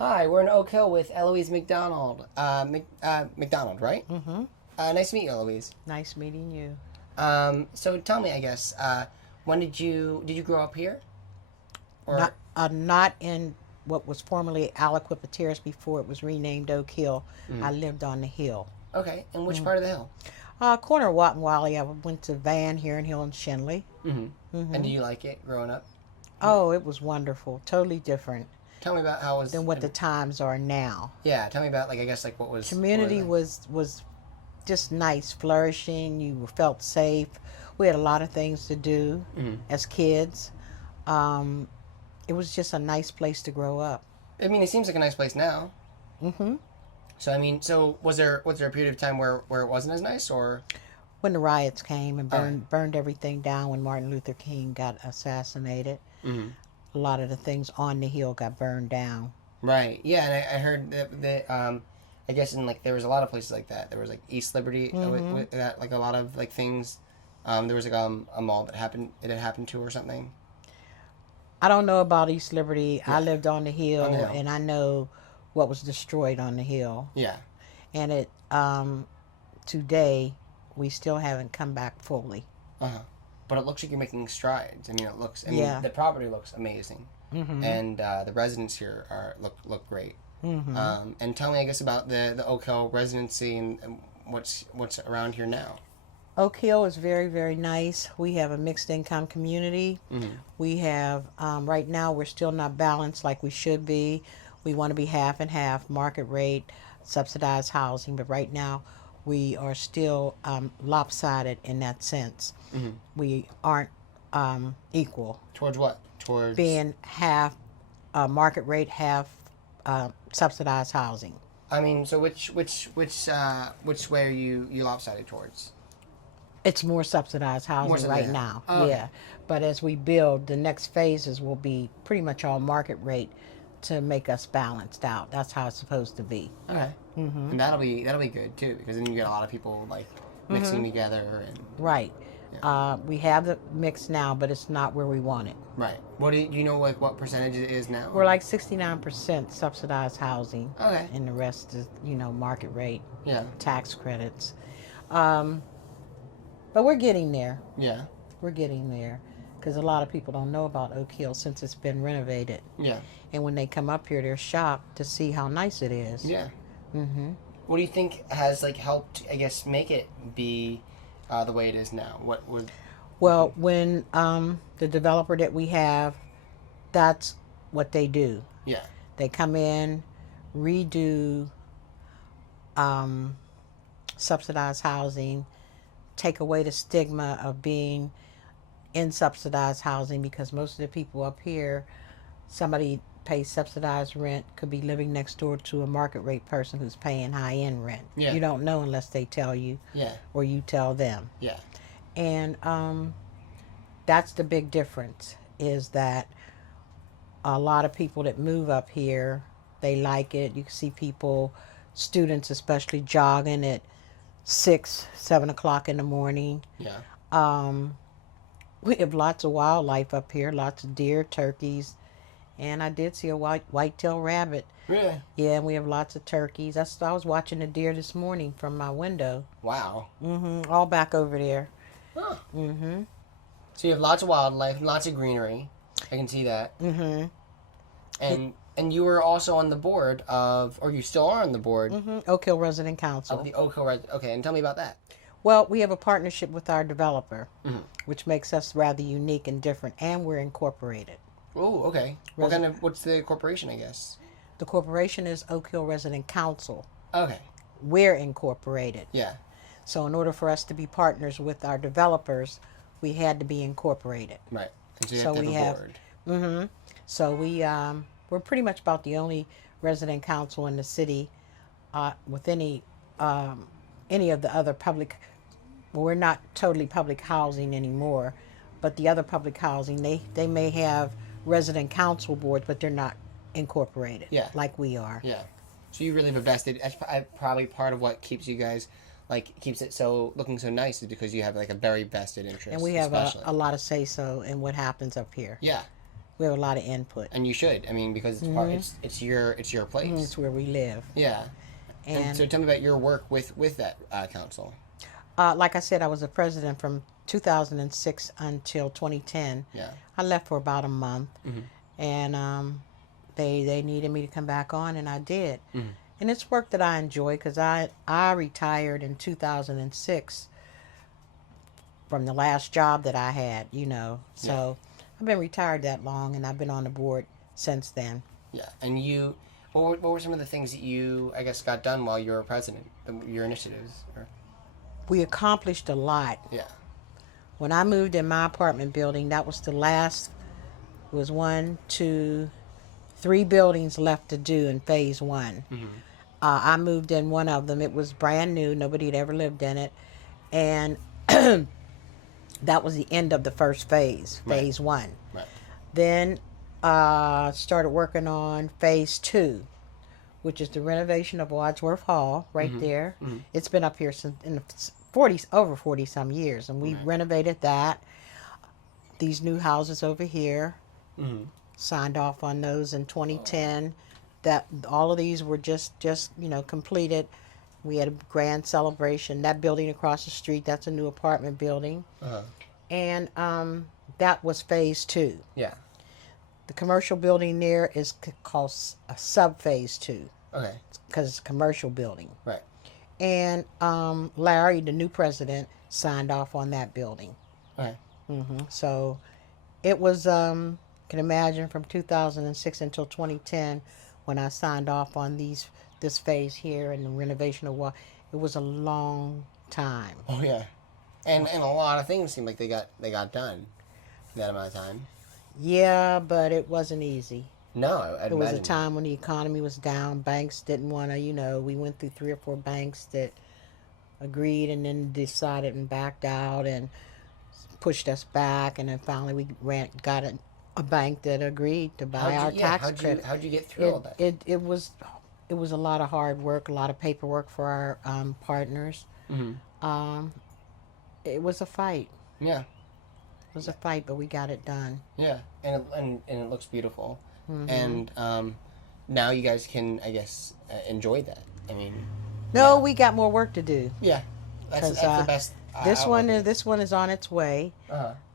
Hi, we're in Oak Hill with Eloise McDonald. McDonald, right? Mm-hmm. Nice to meet you, Eloise. Nice meeting you. So tell me, I guess, when did you grow up here? Or Not in what was formerly Aliquippa Terrace before it was renamed Oak Hill. I lived on the hill. okay, in which part of the hill? Corner of Watt and Wally. I went to Van here in Hill and Shenley. And do you like it growing up? Oh, it was wonderful. Totally different Tell me about how it was. than what the times are now. Yeah, tell me about like I guess like what was Community what was was just nice, flourishing. You felt safe. We had a lot of things to do as kids. Um, it was just a nice place to grow up. like? I mean, it seems like a nice place now. Mm-hmm. So I mean, so was there a period of time where it wasn't as nice, or When the riots came and burned everything down when Martin Luther King got assassinated, a lot of the things on the hill got burned down. right? Yeah, and I heard that I guess in like there was a lot of places like that. There was like East Liberty with that like a lot of like things. There was like a mall that had happened to or something. I don't know about East Liberty. Yeah. I lived on the hill, On the hill. and I know what was destroyed on the hill. Yeah. And it today we still haven't come back fully. But it looks like you're making strides. I mean, I mean, Yeah. the property looks amazing, and the residents here look great. And tell me, I guess, about the Oak Hill residency and what's around here now. Oak Hill is very, very nice. We have a mixed income community. We have, right now, we're still not balanced like we should be. We want to be half and half, market rate, subsidized housing, but right now we are still lopsided in that sense. We aren't equal. Towards what? Towards Being half market rate, half subsidized housing. I mean, so which way are you lopsided towards? It's more subsidized housing right subsidized. now. Oh, okay. Yeah. But as we build, the next phases will be pretty much all market rate to make us balanced out. That's how it's supposed to be. Okay. And that'll be good too, because then you get a lot of people like mixing together and Right. We have the mix now, but it's not where we want it. right. Do you know like what percentage it is now? We're like 69% subsidized housing, Okay. and the rest is, market rate, Yeah. tax credits. But we're getting there. Yeah. We're getting there because a lot of people don't know about Oak Hill since it's been renovated. Yeah. And when they come up here, they're shocked to see how nice it is. Yeah. What do you think has like helped, I guess, make it be the way it is now? What would? Well, when the developer that we have, that's what they do. Yeah. They come in, redo subsidized housing, take away the stigma of being in subsidized housing, because most of the people up here, somebody pays subsidized rent, could be living next door to a market rate person who's paying high end rent. Yeah. You don't know unless they tell you Yeah. or you tell them. Yeah. And that's the big difference, is that a lot of people that move up here, they like it. You can see people, students especially, jogging at 6, 7 o'clock in the morning. Yeah. We have lots of wildlife up here, lots of deer, turkeys, and I did see a white-tailed rabbit. Really? Yeah, and we have lots of turkeys. I was watching a deer this morning from my window. Wow. All back over there. Huh. So you have lots of wildlife, lots of greenery. I can see that. And you were also on the board of, or you still are on the board Oak Hill Resident Council. of the Oak Hill Okay, and tell me about that. Well, we have a partnership with our developer, which makes us rather unique and different, and we're incorporated. Oh, okay. What's the corporation, I guess? The corporation is Oak Hill Resident Council. Okay. We're incorporated. Yeah. So in order for us to be partners with our developers, we had to be incorporated. Right. And so you So have to we have a have- board. So we're pretty much about the only resident council in the city with any of the other public. Well, we're not totally public housing anymore, but the other public housing, they may have resident council boards, but they're not incorporated. Yeah. Like we are. Yeah. So you really have a vested. That's probably part of what keeps you guys, like, keeps it so looking so nice, is because you have like a very vested interest. And we have especially. a lot of say so in what happens up here. Yeah. We have a lot of input. And you should. I mean, because it's part, it's your place. It's where we live. Yeah. And so tell me about your work with that council. Like I said, I was the president from 2006 until 2010. Yeah. I left for about a month, and they needed me to come back on, and I did. And it's work that I enjoy because I retired in 2006 from the last job that I had, you know. So I've been retired that long, and I've been on the board since then. Yeah. And you, what were some of the things that you, I guess, got done while you were president? Your initiatives? Or? We accomplished a lot. Yeah. When I moved in my apartment building, that was the last, was 1, 2, 3 buildings left to do in phase 1. I moved in one of them. It was brand new. Nobody had ever lived in it. And that was the end of the first phase, phase 1. Right. Then started working on phase 2, which is the renovation of Wadsworth Hall right there. It's been up here since in the 40s, over 40 some years, and we renovated that. These new houses over here, signed off on those in 2010. That all of these were just completed. We had a grand celebration. That building across the street, that's a new apartment building, and that was phase 2. Yeah. The commercial building there is called a sub phase 2. Okay. Because it's a commercial building. Right. And Larry, the new president, signed off on that building. Okay. So it was, can imagine, from 2006 until 2010, when I signed off on this phase here and the renovation of what, it was a long time. Oh yeah, and a lot of things seem like they got done in that amount of time. Yeah, but it wasn't easy. No, There was a time when the economy was down. Banks didn't want to, we went through 3 or 4 banks that agreed and then decided and backed out and pushed us back. And then finally we got a bank that agreed to buy our tax credit. How'd you get through all that? It was a lot of hard work, a lot of paperwork for our partners. It was a fight. Yeah. It was a fight, but we got it done. Yeah, and it looks beautiful. And now you guys can, I guess, enjoy that. I mean, we got more work to do. Yeah, that's the best. This one is on its way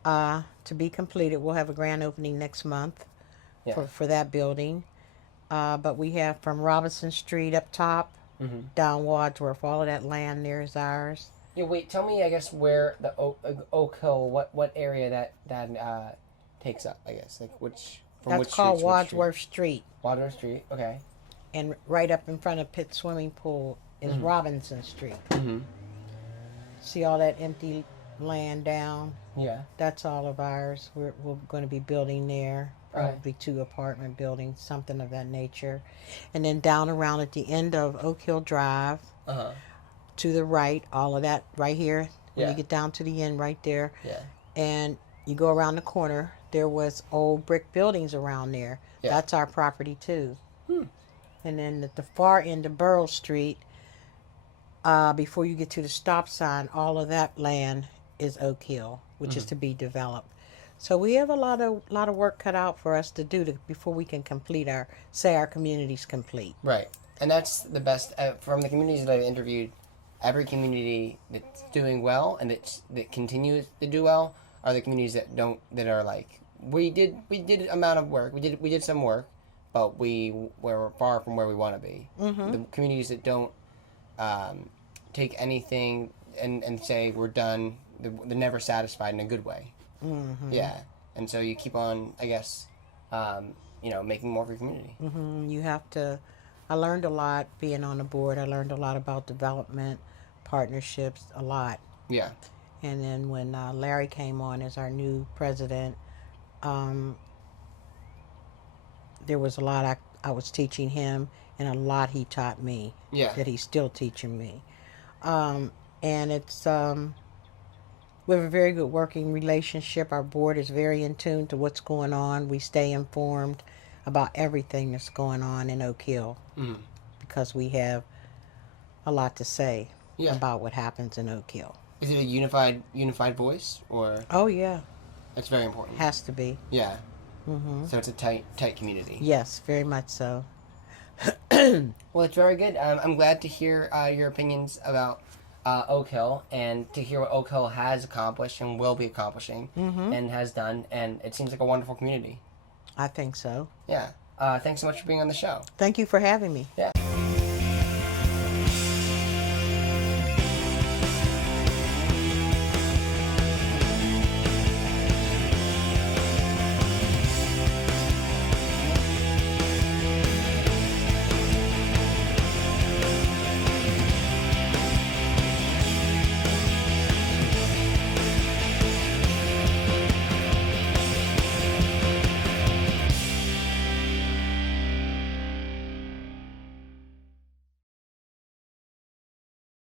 to be completed. We'll have a grand opening next month for that building. But we have from Robinson Street up top down Wadsworth, all of that land there is ours. Yeah, wait. Tell me, I guess, where the Oak Hill, what area that takes up? I guess, like which. That's called Wadsworth Street. Wadsworth Street, okay. And right up in front of Pitt Swimming Pool is Robinson Street. See all that empty land down? Yeah. That's all of ours. We're going to be building there. Probably 2 apartment buildings, something of that nature. And then down around at the end of Oak Hill Drive, to the right, all of that right here. When you get down to the end right there. Yeah. And you go around the corner, there was old brick buildings around there. Yeah. That's our property too. And then at the far end of Burrow Street, before you get to the stop sign, all of that land is Oak Hill, which is to be developed. So we have a lot of work cut out for us to do before we can complete our community's complete. Right, and that's the best from the communities that I've interviewed. Every community that's doing well and that continues to do well are the communities that are like we did amount of work. We did some work, but we're far from where we want to be. The communities that don't take anything and say we're done, they're never satisfied in a good way. Yeah, and so you keep on, I guess, making more for your community. You have to. I learned a lot being on the board. I learned a lot about development, partnerships, a lot. Yeah. And then when Larry came on as our new president, there was a lot I was teaching him, and a lot he taught me. Yeah. That he's still teaching me. And it's we have a very good working relationship. Our board is very in tune to what's going on. We stay informed about everything that's going on in Oak Hill because we have a lot to say about what happens in Oak Hill. Is it a unified voice, or? Oh yeah, that's very important. Has to be. Yeah, So it's a tight community. Yes, very much so. Well, it's very good. I'm glad to hear your opinions about Oak Hill and to hear what Oak Hill has accomplished and will be accomplishing and has done. And it seems like a wonderful community. I think so. Yeah. Thanks so much for being on the show. Thank you for having me. Yeah.